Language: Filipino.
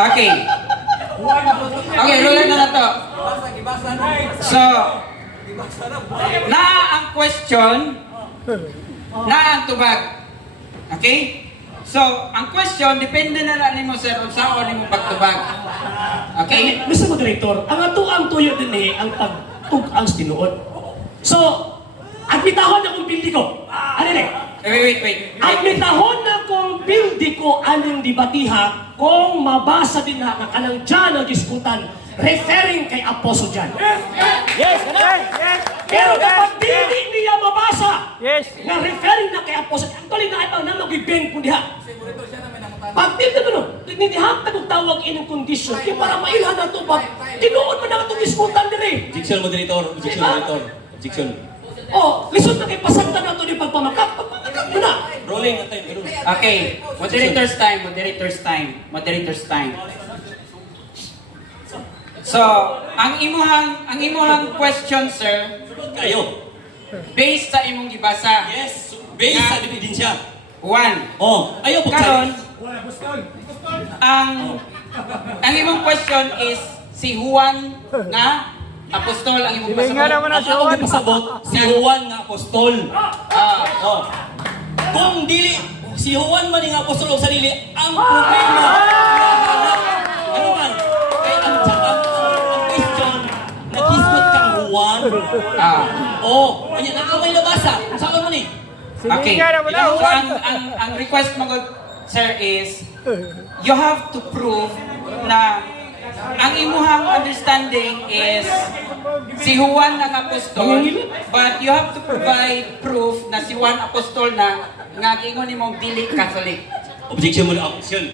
Okay. Okay, ruler na to. So, na ang question, na ang tubag. Okay? So, ang question, depende na lang nimo sir kung saan nimo pagtubag. Okay? Mr. Moderator, ang ato ang tuyo din ang pagtug-ang tinuod. So, admitahon na kong pildi ko. Ano rin? Wait. Admitahon na kong pildi ko anong dibatiha kung mabasa din na kanang dyan ang diskutan referring kay Apostle John. Yes! Pero kapag hindi niya mabasa Yes! na referring na kay Apostle, actually na ito na mag-ibeng po diha. Pag dito no, hindi hapag kong tawag inong kondisyon, kaya para mailhan na ito ba, tinuod mo na itong diskutan din Objection, moderator. Objection, moderator. Objection. Oh, lisod na kay pasagta na ito ni pagpamakap. Pagpamakap mo na. Rolling na time. Okay. Moderator's time. So, ang imuhang question sir, Kayo. based sa imong gibasa. Yes. Based sa ebidensya. One. Oh, ayaw po Karon, ang imong question is si Juan nga apostol ang imong Silingan pasabot. naman na Ang si ako Juan. ipasabot, si Juan nga apostol. Ah, Oh. Kung dili, si Juan man nga apostol o sarili, ang problema, ano man, kay ang question, nag-isgot kang Juan. ah. Oh, kanya nakamay nabasa. Saan mo ni? Okay. Silingan naman na So, Juan. ang request mo sir is you have to prove na ang imuhang understanding is si Juan ang apostol, but you have to provide proof na si Juan apostol na nga giingon nimong dili Catholic. Objection mo na, objection.